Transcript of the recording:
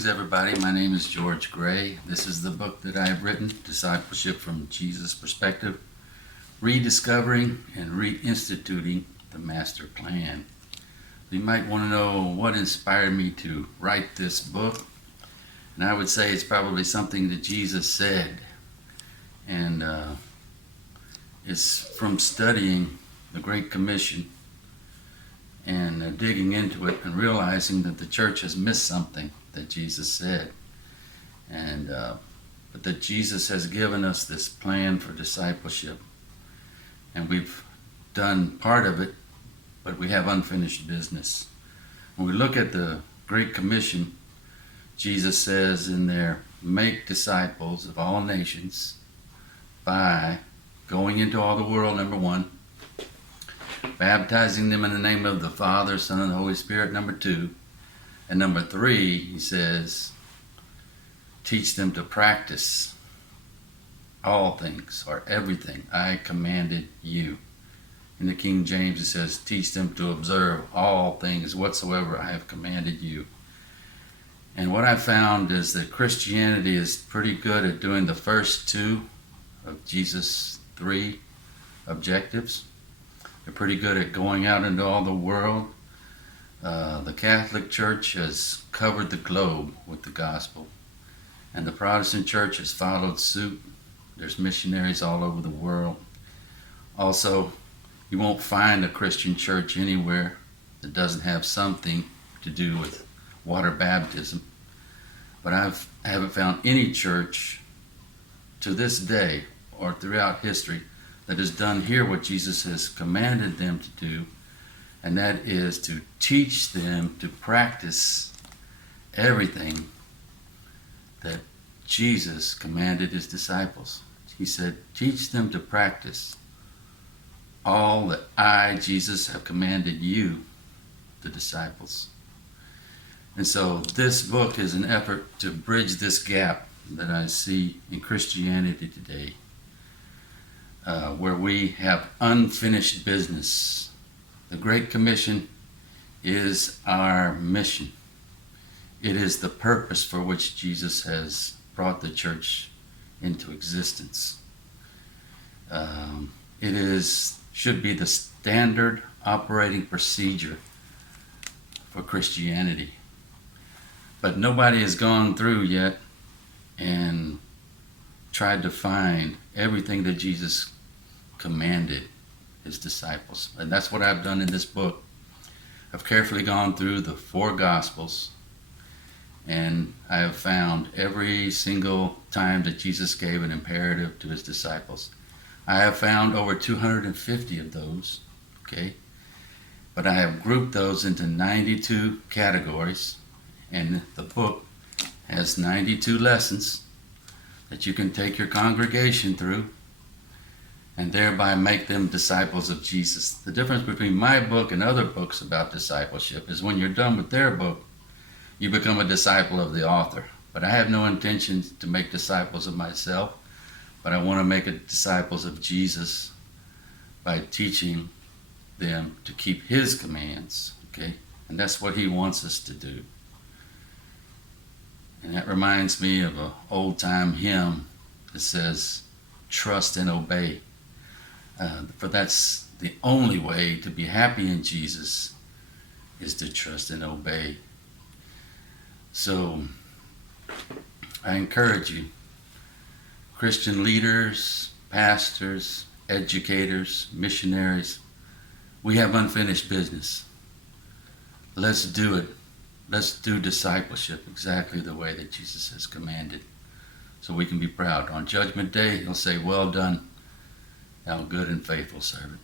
Greetings, everybody. My name is George Gray. This is the book that I have written, Discipleship from Jesus' Perspective, Rediscovering and Reinstituting the Master Plan. You might want to know what inspired me to write this book. And I would say it's probably something that Jesus said. And it's from studying the Great Commission and digging into it and realizing that the church has missed something that Jesus said, and but that Jesus has given us this plan for discipleship, and we've done part of it, but we have unfinished business. When we look at the Great Commission, Jesus says in there, make disciples of all nations by going into all the world, number one, baptizing them in the name of the Father, Son, and the Holy Spirit, number two. And number three, he says, teach them to practice all things or everything I commanded you. In the King James, it says, teach them to observe all things whatsoever I have commanded you. And what I found is that Christianity is pretty good at doing the first two of Jesus' three objectives. They're pretty good at going out into all the world. The Catholic Church has covered the globe with the gospel, and the Protestant Church has followed suit. There's missionaries all over the world. Also, you won't find a Christian church anywhere that doesn't have something to do with water baptism. But I haven't found any church to this day or throughout history that has done here what Jesus has commanded them to do, and that is to teach them to practice everything that Jesus commanded his disciples. He said, teach them to practice all that I, Jesus, have commanded you, the disciples. And so this book is an effort to bridge this gap that I see in Christianity today, where we have unfinished business. The Great Commission is our mission. It is the purpose for which Jesus has brought the church into existence. Should be the standard operating procedure for Christianity. But nobody has gone through yet and tried to find everything that Jesus commanded his disciples. And that's what I've done in this book. I've carefully gone through the four Gospels, and I have found every single time that Jesus gave an imperative to his disciples. I have found over 250 of those, okay? But I have grouped those into 92 categories, and the book has 92 lessons that you can take your congregation through and thereby make them disciples of Jesus. The difference between my book and other books about discipleship is when you're done with their book, you become a disciple of the author. But I have no intention to make disciples of myself, but I want to make disciples of Jesus by teaching them to keep his commands, okay? And that's what he wants us to do. And that reminds me of an old-time hymn that says, trust and obey. For that's the only way to be happy in Jesus, is to trust and obey. So I encourage you, Christian leaders, pastors, educators, missionaries, we have unfinished business. Let's do it. Let's do discipleship exactly the way that Jesus has commanded, so we can be proud. On Judgment Day, he'll say, well done, thou good and faithful servant.